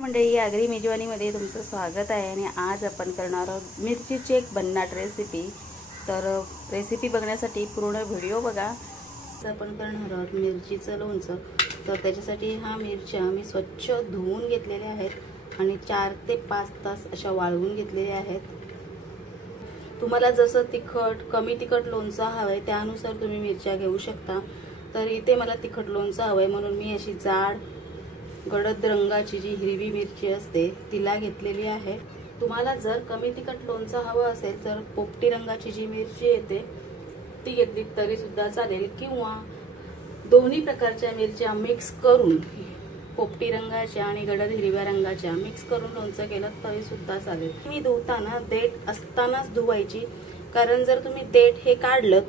मंडळी, आगरी मेजवानीमध्ये तुमचं स्वागत आहे। आणि आज आपण करणार आहोत मिरचीची एक भन्नाट रेसिपी। तर रेसिपी बघण्यासाठी पूर्ण व्हिडिओ बघा। आज आपण करणार आहोत मिरचीचं लोणचं। तर त्याच्यासाठी हा मिरच्या मी स्वच्छ धुवून घेतलेल्या आहेत आणि 4 ते 5 तास अशा वाळवून घेतलेल्या आहेत। तुम्हाला जसं तिखट कमी तिखट लोणचं हवंय त्यानुसार तुम्ही मिरच्या घेऊ शकता। तर इथे मला तिखट लोणचं हवंय म्हणून मी अशी जाड गडद रंगाची जी हिरवी मिरची असते तिला घेतलेली आहे। तुम्हाला जर कमी तिखट लोणचं हवं असेल तर पोपटी रंगाची जी मिरची येते ती घेतली तरी सुद्धा चालेल, किंवा दोन्ही प्रकारच्या मिरच्या मिक्स करून पोपटी रंगाच्या आणि गडद हिरव्या रंगाच्या मिक्स करून लोणचं केलं तरी सुद्धा चालेल। मी धुताना देठ असतानाच धुवायची, कारण जर तुम्ही देठ हे काढलं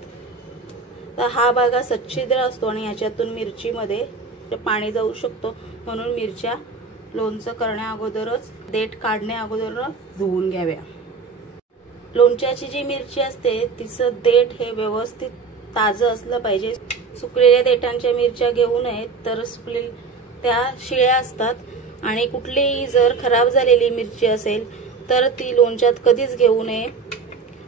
तर हा भाग सच्छिद्र असतो आणि याच्यातून मिरचीमध्ये पाणी जाऊ शकतो। म्हणून मिरच्या लोणचं करण्या अगोदरच देठ काढण्या अगोदरच धुवून घ्याव्या। लोणच्याची जी मिरची असते तिचं देठ हे व्यवस्थित ताजं असलं पाहिजे। सुकलेल्या देठांच्या मिरच्या घेऊ नयेत, तर त्या शिळ्या असतात आणि कुठलीही जर खराब झालेली मिरची असेल तर ती लोणच्यात कधीच घेऊ नये,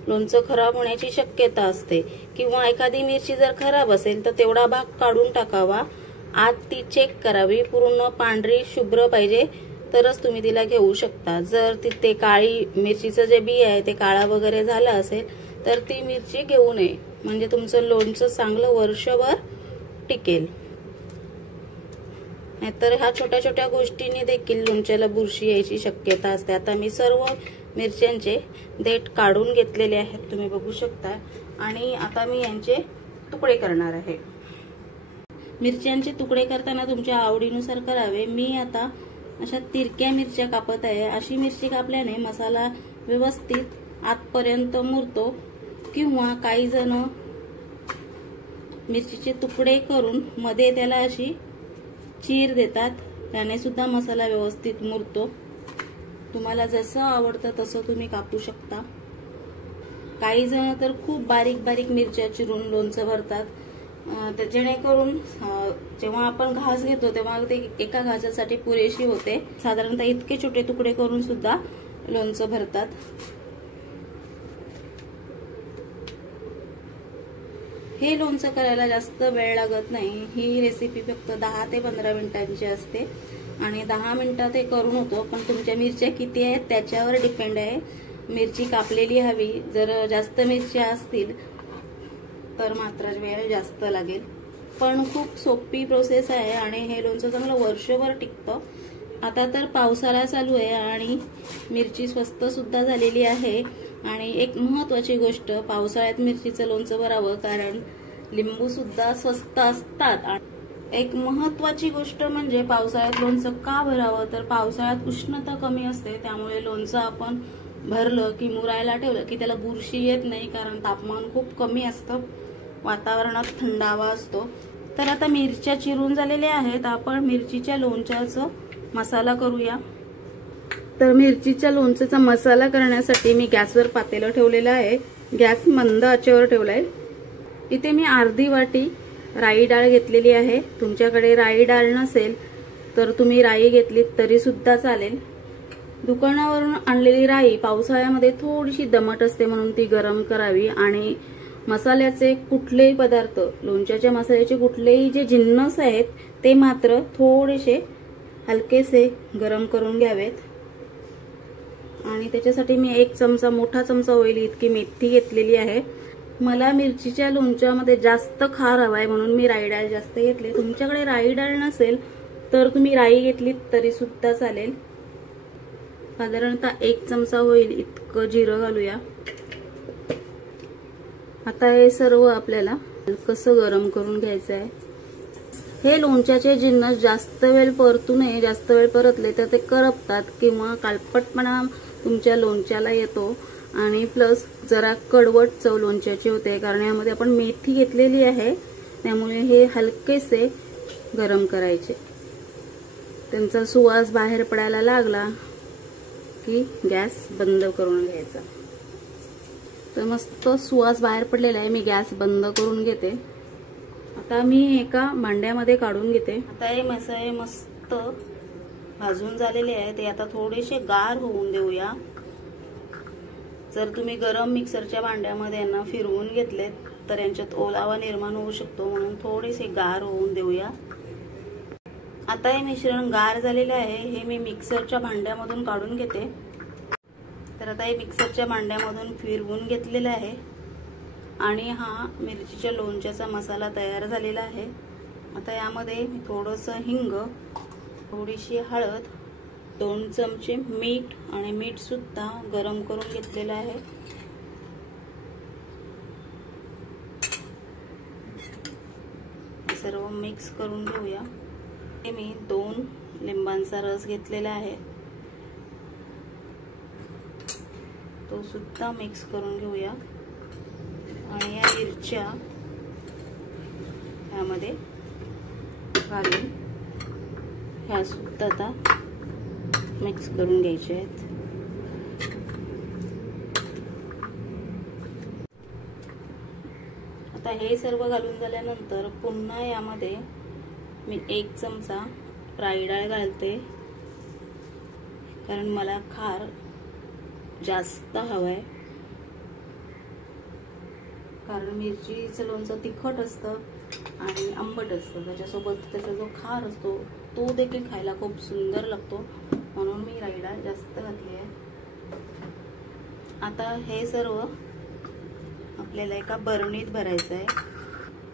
लोणचं खराब होण्याची शक्यता असते। किंवा एखादी मिरची जर खराब असेल तर तेवढा भाग काढून टाकावा, आत ती चेक करावी, पूर्ण पांढरी शुभ्र पाहिजे तरच तुम्ही तिला घेऊ शकता। जर ते काळी मिरचीचं जे बी आहे ते काळा वगैरे झाला असेल तर ती मिरची घेऊ नये, म्हणजे तुमचं लोणचं चांगलं वर्षभर टिकेल। नाहीतर ह्या छोट्या छोट्या गोष्टींनी देखील लोणच्याला बुरशी यायची शक्यता असते। आता मी सर्व मिरच्यांचे देठ काढून घेतलेले आहेत, तुम्ही बघू शकता। आणि आता मी यांचे तुकडे करणार आहे। मिरच्यांचे तुकडे करताना तुमच्या आवडीनुसार करावे। मी आता अशा तिरक्या मिरच्या कापत आहे। अशी मिरची कापल्याने मसाला व्यवस्थित आतपर्यंत मुरतो, किंवा काही जण मिरचीचे तुकडे करून मध्ये त्याला अशी चीर देतात, त्याने सुद्धा मसाला व्यवस्थित मुरतो। तुम्हाला जसं आवडतं तसं तुम्ही कापू शकता। काही जण तर खूप बारीक बारीक मिरच्या चिरून लोणचं भरतात, जेणेकरून जेव्हा आपण घास घेतो तेव्हा ते एका घासासाठी पुरेशी होते। साधारणतः इतके छोटे तुकडे करून सुद्धा लोणचं भरतात। हे लोणचं करायला जास्त वेळ लागत नाही। ही रेसिपी फक्त 10 ते 15 मिनिटांची असते आणि 10 मिनिटात हे करून होतो। पण तुमच्या मिरच्या किती आहेत त्याच्यावर डिपेंड आहे, मिरची कापलेली हवी। जर जास्त मिरच्या असतील तर मात्र वेळ जास्त लागेल, पण खूप सोपी प्रोसेस आहे आणि हे लोणचं चांगलं वर्षभर टिकतं। आता तर पावसाळा चालू आहे आणि मिरची स्वस्त सुद्धा झालेली आहे। आणि एक महत्त्वाची गोष्ट, पावसाळ्यात मिरचीचं लोणचं भरावं कारण लिंबू सुद्धा स्वस्त असतात। एक महत्त्वाची गोष्ट म्हणजे पावसाळ्यात लोणचं का भरावं, तर पावसाळ्यात उष्णता कमी असते, त्यामुळे लोणचं आपण भरलं की मुरायला ठेवलं की त्याला बुरशी येत नाही, कारण तापमान खूप कमी असतं, वातावरणात थंडावा असतो। तर आता मिरच्या चिरून झालेल्या आहेत, आपण मिरचीच्या लोणच्याचा मसाला करूया। तर मिरचीच्या लोणच्याचा मसाला करण्यासाठी मी गॅसवर पातेलं ठेवलेलं आहे, गॅस मंद आचेवर ठेवलाय। इथे मी अर्धी वाटी राई डाळ घेतलेली आहे। तुमच्याकडे राई डाळ नसेल तर तुम्ही राई घेतली तरी सुद्धा चालेल। दुकानावरून आणलेली राई पावसाळ्यामध्ये थोडीशी दमट असते, म्हणून ती गरम करावी। आणि मसाल्याचे कुठलेही पदार्थ, लोणच्याच्या मसाल्याचे कुठलेही जे जिन्नस आहेत ते मात्र थोडेसे हलकेसे गरम करून घ्यावेत। आणि त्याच्यासाठी मी 1 चमचा मोठा चमचा होईल इतकी मेथी घेतलेली आहे। मला मिरचीच्या लोणच्यामध्ये जास्त खार हवाय म्हणून मी राई डाळ जास्त घेतली। तुमच्याकडे राई डाळ नसेल तर तुम्ही राई घेतली तरी सुद्धा चालेल। साधारणतः 1 चमचा होईल इतकं जिरं घालूया। आता हे सर्व आपल्याला कसं गरम करून घ्यायचं आहे। हे लोणच्याचे जिन्नस जास्त वेळ परतू नये, जास्त वेळ परतले तर ते करपतात किंवा काळपटपणा तुमच्या लोणच्याला येतो। आणि प्लस जरा कडवट चव लोणच्याची होते, कारण यामध्ये आपण मेथी घेतलेली आहे, त्यामुळे हे हलकेसे गरम करायचे। त्यांचा सुवास बाहेर पडायला लागला की गॅस बंद करून घ्यायचा। तर मस्त सुवास बाहेर पडलेला आहे, मी गॅस बंद करून घेते। आता मी एका भांड्यामध्ये काढून घेते। आता हे मसाले मस्त भाजून झालेले आहे ते आता थोडेसे गार होऊन देऊया. जर तुम्ही गरम मिक्सरच्या भांड्यामध्ये यांना फिरवून घेतलेत तर यांच्यात ओलावा निर्माण होऊ शकतो, म्हणून थोडेसे गार होऊन देऊया. आता हे मिश्रण गार झालेले आहे, हे मी मिक्सरच्या भांड्यामधून काढून घेते. तर आता हे मिक्सरच्या भांड्यामधून फिरवून घेतलेलं आहे आणि हा मिरचीच्या लोणच्याचा मसाला तयार झालेला आहे. आता यामध्ये थोडंसं हिंग, थोडीशी हळद, 2 चमचे मीठ आणि मीठ सुद्धा गरम करून घेतलेलं आहे. सर्व मिक्स करून घेऊया. हे मी 2 लिंबांचा रस घेतलेला आहे, तो सुद्धा मिक्स करून घेऊया. आणि या मिरच्या यामध्ये घालून ह्या सुद्धा आता मिक्स करून घ्यायचे आहेत. आता हे सर्व घालून झाल्यानंतर पुन्हा यामध्ये मी 1 चमचा राई डाळ घालते, कारण मला खार जास्त हवाय. कारण मिरचीचं लोणचं तिखट असतं आणि आंबट असतं, त्याच्यासोबत त्याचा जो खार असतो तो देखील खायला खूप सुंदर लागतो, म्हणून मी राई डाळ जास्त घातली आहे. आता हे सर्व आपल्याला एका बरणीत भरायचं आहे.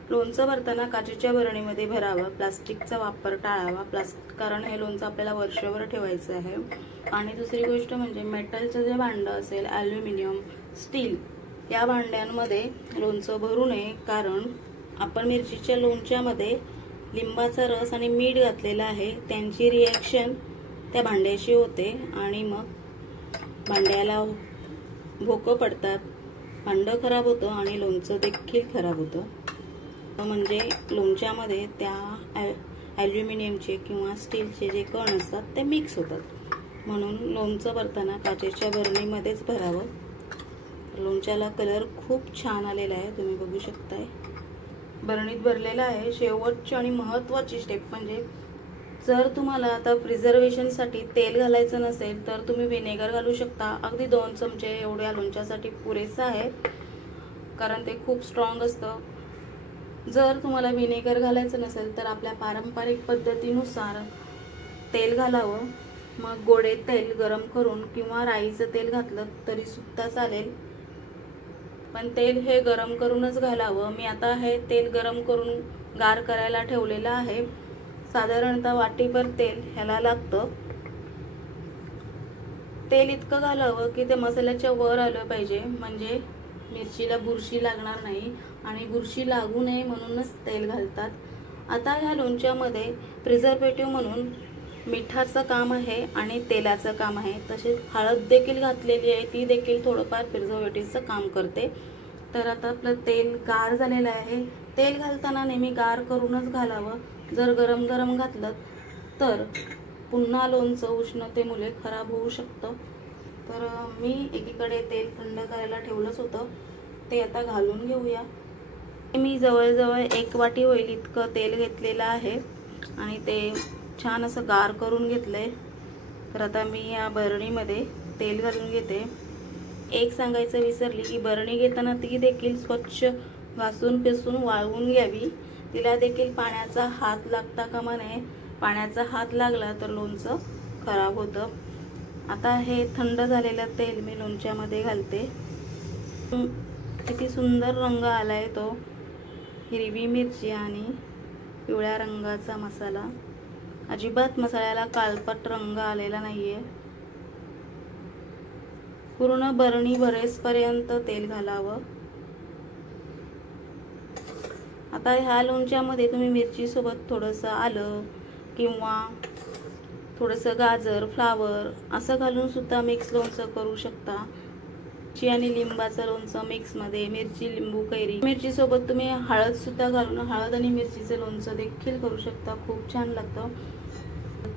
लोणचं भरताना काचेच्या बरणीमध्ये भरावं, प्लास्टिकचा वापर टाळावा, कारण हे लोणचं आपल्याला वर्षभर ठेवायचं आहे. आणि दुसरी गोष्ट म्हणजे मेटलचं जे भांडं असेल, ॲल्युमिनियम, स्टील, या भांड्यांमध्ये लोणचं भरू नये, कारण आपण मिरचीच्या लोणच्यामध्ये लिंबाचा रस आणि मीठ घातलेला आहे. त्यांची रिॲक्शन त्या भांड्याशी होते आणि मग भांड्याला भोकं पडतात, भांडं खराब होतं आणि लोणचं देखील खराब होतं. म्हणजे लोणच्यामध्ये त्या ॲल्युमिनियमचे किंवा स्टीलचे जे कण असतात ते मिक्स होतात, म्हणून लोणचं भरताना काचेच्या बरणीमध्येच भरावं. लोणच्याला कलर खूप छान आलेला आहे, तुम्ही बघू शकताय. बरणीत भरलेला आहे. शेवटची आणि महत्त्वाची स्टेप म्हणजे जर तुम्हाला आता प्रिझर्वेशनसाठी तेल घालायचं नसेल तर तुम्ही व्हिनेगर घालू शकता. अगदी 2 चमचे एवढ्या लोणच्यासाठी पुरेसं आहे, कारण ते खूप स्ट्रॉंग असतं. जर तुम्हाला व्हिनेगर घालायचं नसेल तर आपल्या पारंपरिक पद्धतीनुसार तेल घालावं. मग गोडे तेल गरम करून किंवा राईचं तेल घातलं तरी सुद्धा चालेल, पण तेल हे गरम करूनच घालावं. मी आता हे तेल गरम करून गार करायला ठेवलेलं आहे. साधारणतः वाटीभर तेल ह्याला लागतं. तेल इतकं घालावं की ते मसाल्याच्या वर आलं पाहिजे, म्हणजे मिरचीला बुरशी लागणार नाही, आणि बुरशी लागू नये म्हणूनच तेल घालतात. आता ह्या लोणच्यामध्ये प्रिझर्वेटिव्ह म्हणून मिठाचं काम आहे आणि तेलाचं काम आहे. तसेच हळद देखील घातलेली आहे, ती देखील थोडंफार प्रिझर्वेटिव्हचं काम करते. तर आता आपलं तेल गार झालेलं आहे. तेल घालताना नेहमी गार करूनच घालावं. जर गरम गरम घातलं तर पुन्हा लोणचं उष्णतेमुळे खराब होऊ शकतं. तर मी एकीकडे तेल थंड करायला ठेवलंच होतं, ते आता घालून घेऊया. मी जवळजवळ 1 वाटी होईल इतकं तेल घेतलेलं आहे आणि ते छान असं गार करून घेतलंय. तर आता मी या बरणीमध्ये तेल घालून घेते. एक सांगायचं विसरली की बरणी घेताना ती देखील स्वच्छ घासून पुसून वाळवून घ्यावी. तिला देखील पाण्याचा हात लागता कामा नये. पाण्याचा हात लागला तर लोणचं खराब होतं. आता हे थंड झालेलं तेल मी लोणच्यामध्ये घालते. किती सुंदर रंग आलाय तो. हिरवी मिरची आणि पिवळ्या रंगाचा मसाला. अजिबात मसाल्याला काळपट रंग आलेला नाहीये. पूर्ण बरणी भरेसपर्यंत तेल घालावं. आता ह्या लोणच्यामध्ये तुम्ही मिरची सोबत थोडंसं आलं किंवा थोडंसं गाजर, फ्लावर असं घालून सुद्धा मिक्स लोणचं करू शकता. मिरची आणि लिंबाचं लोणचं मिक्समध्ये, मिरची, लिंबू, कैरी. मिरची सोबत तुम्ही हळद सुद्धा घालून हळद आणि मिरचीचं लोणचं देखील करू शकता, खूप छान लागतं.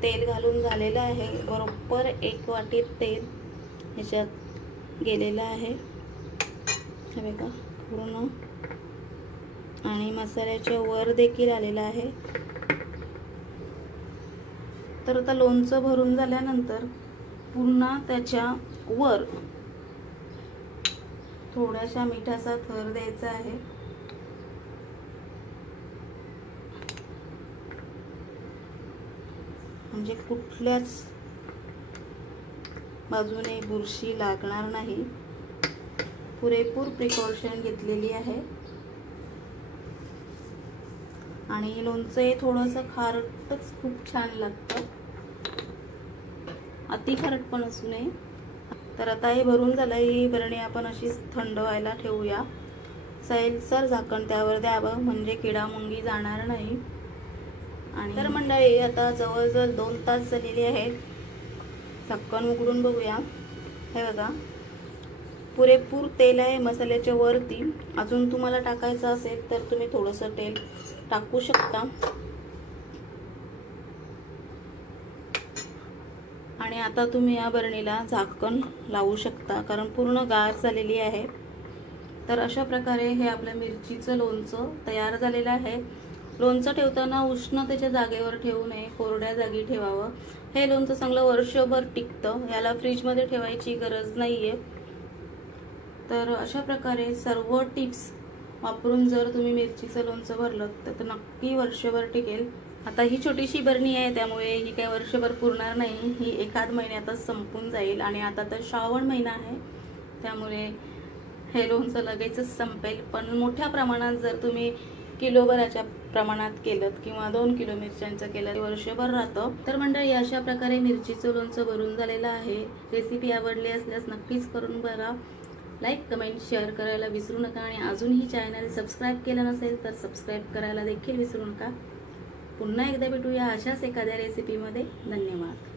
तेल घालून झालेलं आहे. बरोबर 1 वाटी तेल ह्याच्यात गेलेलं आहे, हे बघा पूर्ण, आणि मसाल्याच्या वर देखील आलेला आहे. तर आता लोणचं भरून झाल्यानंतर पुन्हा त्याच्या वर थोड्याशा मिठाचा थर द्यायचा आहे. म्हणजे कुठल्याच बाजूने बुरशी लागणार नाही. पुरेपूर प्रिकॉशन घेतलेली आहे. आणि लोणचं हे थोडंसं खारटच खूप छान लागतं, अति खारट पण असू नये. तर आता हे भरून झालं. ही बरणी आपण अशीच थंड व्हायला ठेवूया. सैलसर झाकण त्यावर द्यावं म्हणजे किडा मुंगी जाणार नाही. आणि तर मंडळी आता जवळजवळ 2 तास झालेले आहेत. झाकण उघडून बघूया. हे बघा, पुरेपूर तेल आहे मसाल्याच्या वरती. अजून तुम्हाला टाकायचं असेल तर तुम्ही थोडंसं तेल टाकू शकता. आणि आता तुम्ही या बरणीला झाकण लावू शकता कारण पूर्ण गार झालेली आहे. तर अशा प्रकारे हे आपल्या मिरचीचं लोणचं तयार झालेलं आहे. लोणचं ठेवताना उष्णतेच्या जागेवर ठेवू नये, कोरड्या जागी ठेवावं. हे लोणचं चांगलं वर्षभर टिकतं. याला फ्रीजमध्ये ठेवायची गरज नाहीये. तर अशा प्रकारे सर्व टिप्स वापरून जर तुम्ही मिरचीचं लोणचं भरलं तर नक्की वर्षभर टिकेल. आता ही छोटीशी बरणी आहे त्यामुळे ही काही वर्षभर पुरणार नाही. ही एखाद महिन्यातच संपून जाईल. आणि आता तर श्रावण महिना आहे त्यामुळे हे लोणचं लगेचच संपेल. पण मोठ्या प्रमाणात जर तुम्ही किलोभराच्या प्रमाणात केलं किंवा 2 किलो मिरच्यांचं केलं वर्षभर राहतं. तर मंडळी अशा प्रकारे मिरचीचं लोणचं भरून झालेलं आहे. रेसिपी आवडली असल्यास नक्कीच करून बघा. लाईक, कमेंट, शेअर करायला विसरू नका. आणि अजूनही चॅनल सबस्क्राईब केलं नसेल तर सबस्क्राईब करायला देखील विसरू नका. पुन्हा एकदा भेटूया अशाच एखाद्या रेसिपीमध्ये. धन्यवाद.